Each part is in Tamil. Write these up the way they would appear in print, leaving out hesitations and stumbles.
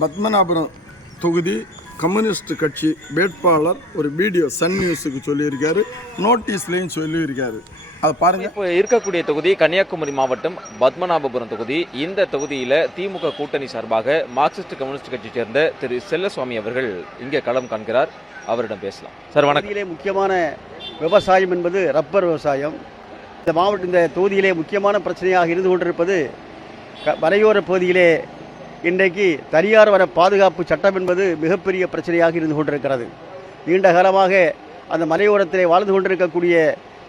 பத்மநாபபுரம் தொகுதி கம்யூனிஸ்ட் கட்சி வேட்பாளர் ஒரு வீடியோ சன் நியூஸுக்கு சொல்லியிருக்காரு, நோட்டீஸ்லையும் சொல்லியிருக்காரு. அதை பாருங்கள். இப்போ இருக்கக்கூடிய தொகுதி கன்னியாகுமரி மாவட்டம் பத்மநாபபுரம் தொகுதி. இந்த தொகுதியில் திமுக கூட்டணி சார்பாக மார்க்சிஸ்ட் கம்யூனிஸ்ட் கட்சியை சேர்ந்த திரு செல்லசுவாமி அவர்கள் இங்கே களம் காண்கிறார். அவரிடம் பேசலாம். சார் வணக்கம். முக்கியமான விவசாயம் என்பது ரப்பர் விவசாயம். இந்த தொகுதியிலே முக்கியமான பிரச்சனையாக இருந்து கொண்டிருப்பது மலையோர பகுதியிலே இன்றைக்கு தனியார் வன பாதுகாப்பு சட்டம் என்பது மிகப்பெரிய பிரச்சனையாக இருந்து கொண்டிருக்கிறது. நீண்ட காலமாக அந்த மலையோரத்திலே வாழ்ந்து கொண்டிருக்கக்கூடிய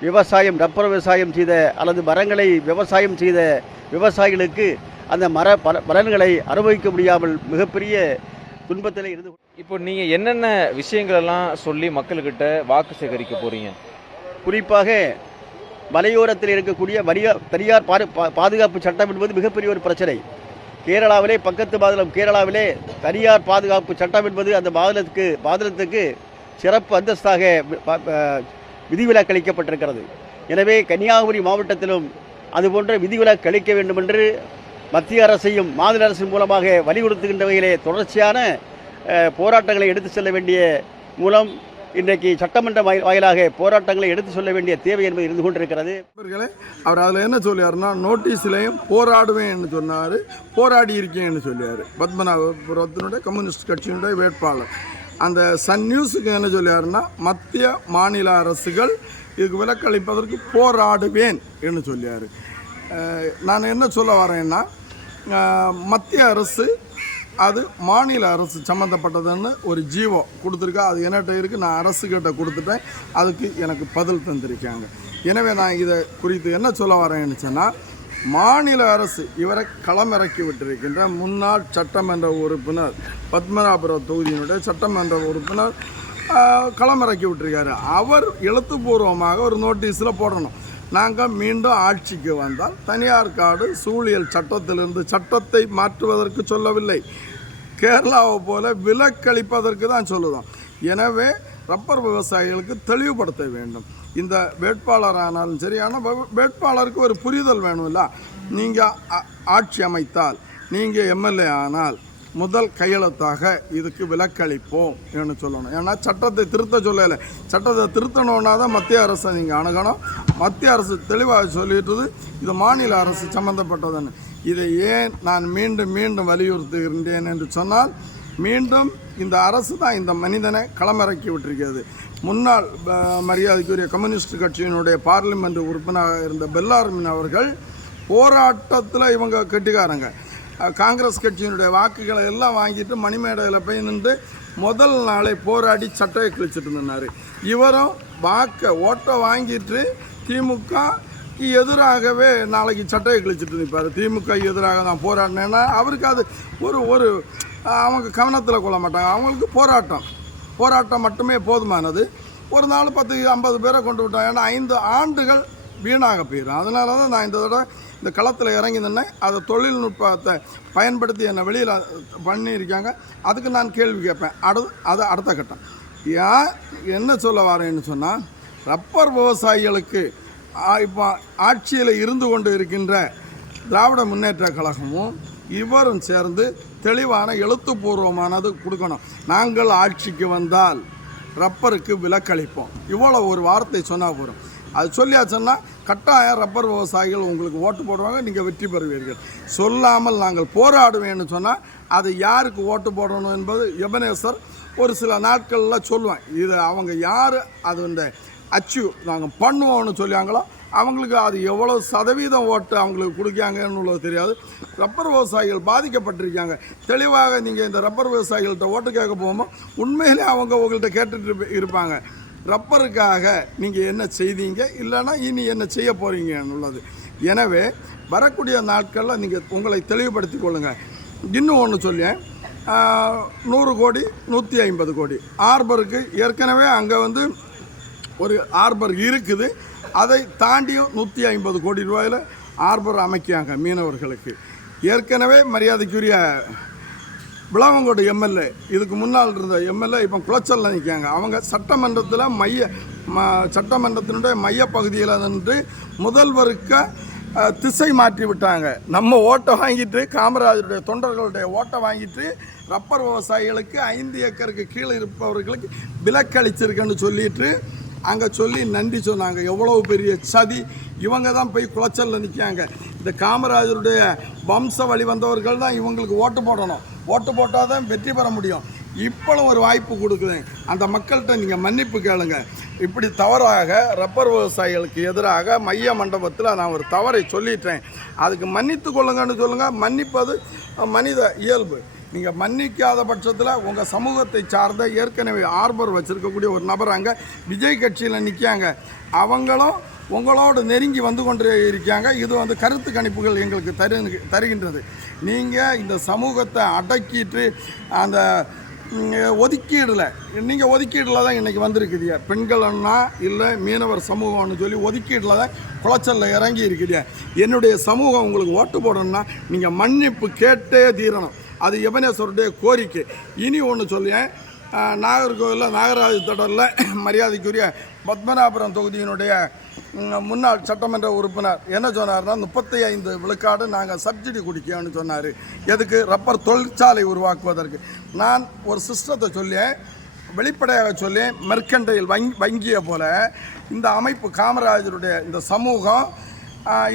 விவசாயம், ரப்பர் விவசாயம் செய்த அல்லது மரங்களை விவசாயம் செய்த விவசாயிகளுக்கு அந்த பலன்களை அனுபவிக்க முடியாமல் மிகப்பெரிய துன்பத்தில் இருந்து. இப்போ நீங்கள் என்னென்ன விஷயங்களெல்லாம் சொல்லி மக்கள்கிட்ட வாக்கு சேகரிக்க போகிறீங்க? குறிப்பாக மலையோரத்தில் இருக்கக்கூடிய தனியார் பாதுகாப்பு சட்டம் என்பது மிகப்பெரிய ஒரு பிரச்சனை. கேரளாவிலே, பக்கத்து மாநிலம் கேரளாவிலே தனியார் பாதுகாப்பு சட்டம் என்பது அந்த மாநிலத்துக்கு சிறப்பு அந்தஸ்தாக விதிவிலக்கு அளிக்கப்பட்டிருக்கிறது. எனவே கன்னியாகுமரி மாவட்டத்திலும் அதுபோன்ற விதிவிலக்கு அளிக்க வேண்டும் என்று மத்திய அரசையும் மாநில அரசின் மூலமாக வலியுறுத்துகின்ற வகையிலே தொடர்ச்சியான போராட்டங்களை எடுத்து செல்ல வேண்டிய மூலம் இன்றைக்கு சட்டமன்ற வாயிலாக போராட்டங்களை எடுத்து சொல்ல வேண்டிய தேவை என்பது இருந்து கொண்டிருக்கிறது. அவர் அதில் என்ன சொல்லியாருன்னா, நோட்டீஸ்லையும் போராடுவேன்னு சொன்னார், போராடி இருக்கேன்னு சொல்லியார். பத்மநாபபுரத்தினுடைய கம்யூனிஸ்ட் கட்சியினுடைய வேட்பாளர் அந்த சன் நியூஸுக்கு என்ன சொல்லியாருன்னா, மத்திய மாநில அரசுகள் இதுக்கு விலக்களிப்பதற்கு போராடுவேன் என்று சொல்லியார். நான் என்ன சொல்ல வரேன்னா, மத்திய அரசு அது மாநில அரசு சம்மந்தப்பட்டதுன்னு ஒரு ஜீவோ கொடுத்துருக்கா. அது என்கிட்ட இருக்குது, நான் அரசுக்கிட்ட கொடுத்துட்டேன். அதுக்கு எனக்கு பதில் தந்திருக்காங்க. எனவே நான் இதை குறித்து என்ன சொல்ல வரேன்னு சொன்னால், மாநில அரசு இவரை களமிறக்கி விட்டிருக்கின்ற முன்னாள் சட்டமன்ற உறுப்பினர், பத்மநாபபுரம் தொகுதியினுடைய சட்டமன்ற உறுப்பினர் களமிறக்கி விட்டிருக்காரு. அவர் எழுத்துப்பூர்வமாக ஒரு நோட்டீஸில் போடணும், நாங்கள் மீண்டும் ஆட்சிக்கு வந்தால் தனியார் காடு சூழியல் சட்டத்திலிருந்து சட்டத்தை மாற்றுவதற்கு சொல்லவில்லை, கேரளாவை போல விலக்களிப்பதற்கு தான் சொல்லுதோம். எனவே ரப்பர் விவசாயிகளுக்கு தெளிவுபடுத்த வேண்டும். இந்த வேட்பாளரானாலும் சரி, ஆனால் வேட்பாளருக்கு ஒரு புரிதல் வேணும்ல. நீங்கள் ஆட்சி அமைத்தால், நீங்கள் எம்எல்ஏ ஆனால் முதல் கையெழுத்தாக இதுக்கு விலக்களிப்போம் என்று சொல்லணும். ஏன்னா சட்டத்தை திருத்த சொல்லலை, சட்டத்தை திருத்தணுன்னா தான் மத்திய அரசை நீங்கள் அணுகணும். மத்திய அரசு தெளிவாக சொல்லிட்டுது இது மாநில அரசு சம்மந்தப்பட்டதுன்னு. இதை ஏன் நான் மீண்டும் மீண்டும் வலியுறுத்துகின்றேன் என்று சொன்னால், மீண்டும் இந்த அரசு தான் இந்த மனிதனை களமிறக்கி விட்டிருக்கிறது. முன்னாள் மரியாதைக்குரிய கம்யூனிஸ்ட் கட்சியினுடைய பார்லிமெண்ட் உறுப்பினராக இருந்த பெல்லார்மின் அவர்கள் போராட்டத்தில் இவங்க கெட்டிக்காரங்க காங்கிரஸ் கட்சியினுடைய வாக்குகளை எல்லாம் வாங்கிட்டு மணிமேடையில் போய் நின்று முதல் நாளை போராடி சட்டையை கிழிச்சிட்டு நின்னார். இவரும் ஓட்டை வாங்கிட்டு திமுகக்கு எதிராகவே நாளைக்கு சட்டையை கிழிச்சிட்டு நிற்பார். திமுக எதிராக நான் போராடினேன்னா அவருக்கு அது ஒரு அவங்க கவனத்தில் கொள்ள மாட்டாங்க. அவங்களுக்கு போராட்டம் மட்டுமே போதுமானது. ஒரு நாள் 10-50 பேரை கொண்டு விட்டாங்க. ஏன்னா 5 ஆண்டுகள் வீணாக போயிடும். அதனால தான் நான் இந்த தடவை இந்த களத்தில் இறங்கி நின்னேன். அதை தொழில்நுட்பத்தை பயன்படுத்தி என்னை வெளியில் பண்ணியிருக்காங்க. அதுக்கு நான் கேள்வி கேட்பேன். அது அடுத்த கட்டம். ஏன் என்ன சொல்ல வரேன்னு சொன்னால், ரப்பர் விவசாயிகளுக்கு இப்போ ஆட்சியில் இருந்து கொண்டு இருக்கின்ற திராவிட முன்னேற்ற கழகமும் இவரும் சேர்ந்து தெளிவான எழுத்துப்பூர்வமானது கொடுக்கணும். நாங்கள் ஆட்சிக்கு வந்தால் ரப்பருக்கு விலக்களிப்போம், இவ்வளோ ஒரு வார்த்தை சொன்னால் போகிறோம். அது சொல்லியாச்சுன்னா கட்டாயம் ரப்பர் விவசாயிகள் உங்களுக்கு ஓட்டு போடுவாங்க, நீங்கள் வெற்றி பெறுவீர்கள். சொல்லாமல் நாங்கள் போராடுவேன்னு சொன்னால் அது யாருக்கு ஓட்டு போடணும் என்பது எபனேசர் ஒரு சில நாட்களில் சொல்லுவேன். இது அவங்க யார் அது இந்த நாங்கள் பண்ணுவோம்னு சொல்லியாங்களோ அவங்களுக்கு அது எவ்வளோ சதவீதம் ஓட்டு அவங்களுக்கு கொடுக்காங்கன்னு உள்ளது தெரியாது. ரப்பர் விவசாயிகள் பாதிக்கப்பட்டிருக்காங்க. தெளிவாக நீங்கள் இந்த ரப்பர் விவசாயிகள்கிட்ட ஓட்டு கேட்க போகும்போது உண்மையிலே அவங்க உங்கள்கிட்ட கேட்டுட்டு இருப்பாங்க, ரப்பருக்காக நீங்கள் என்ன செய்தீங்க, இல்லைன்னா இனி என்ன செய்ய போகிறீங்கன்னு உள்ளது. எனவே வரக்கூடிய நாட்களில் நீங்கள் உங்களை தெளிவுபடுத்தி கொள்ளுங்கள். இன்னும் ஒன்று சொல்லேன், 100 கோடி 150 கோடி ஆர்பருக்கு ஏற்கனவே அங்கே ஒரு ஆர்பர் இருக்குது. அதை தாண்டியும் 150 கோடி ரூபாயில் ஆர்பர் அமைக்காங்க மீனவர்களுக்கு. ஏற்கனவே மரியாதைக்குரிய விளாவங்கோடு எம்எல்ஏ, இதுக்கு முன்னால் இருந்த எம்எல்ஏ இப்போ குளச்சலில் நிற்காங்க. அவங்க சட்டமன்றத்தில் சட்டமன்றத்தினுடைய மையப்பகுதியில் நின்று முதல்வருக்கு திசை மாற்றி விட்டாங்க. நம்ம ஓட்டை வாங்கிட்டு காமராஜருடைய தொண்டர்களுடைய ஓட்டை வாங்கிட்டு ரப்பர் விவசாயிகளுக்கு 5 ஏக்கருக்கு கீழே இருப்பவர்களுக்கு விலக்களிச்சிருக்குன்னு சொல்லிட்டு அங்கே சொல்லி நன்றி சொன்னாங்க. எவ்வளவு பெரிய சதி! இவங்க தான் போய் குளச்சலில் நிற்காங்க. இந்த காமராஜருடைய வம்ச வழி வந்தவர்கள் தான் இவங்களுக்கு ஓட்டு போடணும். ஓட்டு போட்டால் தான் வெற்றி பெற முடியும். இப்போவும் ஒரு வாய்ப்பு கொடுக்குறேன். அந்த மக்கள்கிட்ட நீங்கள் மன்னிப்பு கேளுங்க. இப்படி தவறாக ரப்பர் விவசாயிகளுக்கு எதிராக மைய மண்டபத்தில் நான் ஒரு தவறை சொல்லிட்டேன். அதுக்கு மன்னித்து கொள்ளுங்கன்னு சொல்லுங்கள். மன்னிப்பது மனித இயல்பு. நீங்கள் மன்னிக்காத பட்சத்தில் உங்கள் சமூகத்தை சார்ந்த ஏற்கனவே ஆர்பர் வச்சுருக்கக்கூடிய ஒரு நபர் அங்கே விஜய் கட்சியில் நிற்காங்க. அவங்களும் உங்களோடு நெருங்கி வந்து கொண்டு இருக்காங்க. இது கருத்து கணிப்புகள் எங்களுக்கு தருகின்றது. நீங்கள் இந்த சமூகத்தை அடக்கிட்டு அந்த ஒதுக்கீடில் நீங்கள் ஒதுக்கீடில் தான் இன்றைக்கி வந்திருக்குதியா. பெண்கள்னா இல்லை மீனவர் சமூகம்னு சொல்லி ஒதுக்கீடில் தான் குளச்சலில் இறங்கி இருக்குதியா. என்னுடைய சமூகம் உங்களுக்கு ஓட்டு போடணும்னா நீங்கள் மன்னிப்பு கேட்டே தீரணும். அது எபனேஸ்வருடைய கோரிக்கை. இனி ஒன்று சொல்லேன். நாகர்கோவிலில் நாகராஜ தொடரில் மரியாதைக்குரிய பத்மநாபபுரம் தொகுதியினுடைய முன்னாள் சட்டமன்ற உறுப்பினர் என்ன சொன்னார்னா 35 விழுக்காடு நாங்கள் சப்சிடி குடிக்கணும்னு சொன்னார். எதுக்கு? ரப்பர் தொழிற்சாலை உருவாக்குவதற்கு. நான் ஒரு சிஸ்டத்தை சொல்லேன், வெளிப்படையாக சொல்லேன். மெர்கண்டைல் வங்கியை போல இந்த அமைப்பு காமராஜருடைய இந்த சமூகம்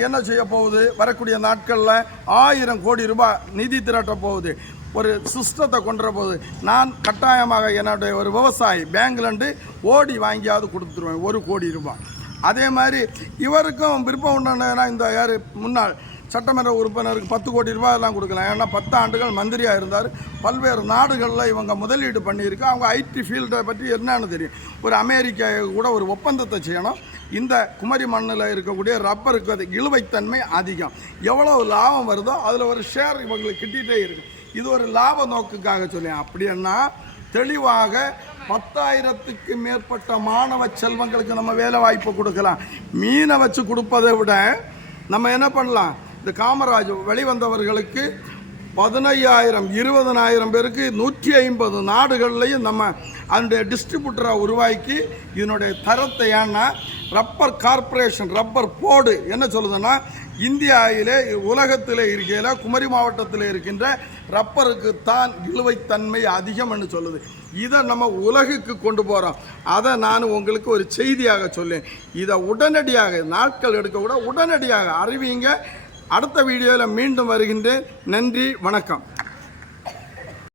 என்ன செய்ய போகுது? வரக்கூடிய நாட்களில் 1000 கோடி ரூபாய் நிதி திரட்ட போகுது. ஒரு சிஸ்டத்தை கொண்டுற போது நான் கட்டாயமாக என்னுடைய ஒரு விவசாயி பேங்க்லேருந்து ஓடி வாங்கியாவது கொடுத்துருவேன் 1 கோடி ரூபாய். அதே மாதிரி இவருக்கும் விருப்பம் உண்டான இந்த யார் முன்னாள் சட்டமன்ற உறுப்பினருக்கு 10 கோடி ரூபாய் எல்லாம் கொடுக்கலாம். ஏன்னா 10 ஆண்டுகள் மந்திரியாக இருந்தார். பல்வேறு நாடுகளில் இவங்க முதலீடு பண்ணியிருக்கு. அவங்க ஐடி ஃபீல்டை பற்றி என்னன்னு தெரியும். ஒரு அமெரிக்கா கூட ஒரு ஒப்பந்தத்தை செய்யணும். இந்த குமரி மண்ணில் இருக்கக்கூடிய ரப்பருக்கு அது இழுவைத்தன்மை அதிகம். எவ்வளோ லாபம் வருதோ அதில் ஒரு ஷேர் இவங்களுக்கு கிட்டிகிட்டே இருக்குது. இது ஒரு லாப நோக்குக்காக சொல்லி அப்படின்னா தெளிவாக 10,000க்கு மேற்பட்ட மாணவ செல்வங்களுக்கு நம்ம வேலை வாய்ப்பு கொடுக்கலாம். மீனை வச்சு கொடுப்பதை விட நம்ம என்ன பண்ணலாம்? இந்த காமராஜ் வெளிவந்தவர்களுக்கு 15,000 20,000 பேருக்கு 150 நாடுகள்லையும் நம்ம அதனுடைய டிஸ்ட்ரிபியூட்டரை உருவாக்கி இதனுடைய தரத்தை. ஏன்னா ரப்பர் கார்ப்பரேஷன் ரப்பர் போர்டு என்ன சொல்லுதுன்னா இந்தியாவிலே உலகத்தில் இருக்கையில் குமரி மாவட்டத்தில் இருக்கின்ற ரப்பருக்கு தான் இழுவைத்தன்மை அதிகம்னு சொல்லுது. இதை நம்ம உலகுக்கு கொண்டு போகிறோம். அதை நான் உங்களுக்கு ஒரு செய்தியாக சொல்லேன். இதை உடனடியாக நாட்கள் எடுக்க கூட உடனடியாக அறிவிங்க. அடுத்த வீடியோவில் மீண்டும் வருகின்றேன். நன்றி, வணக்கம்.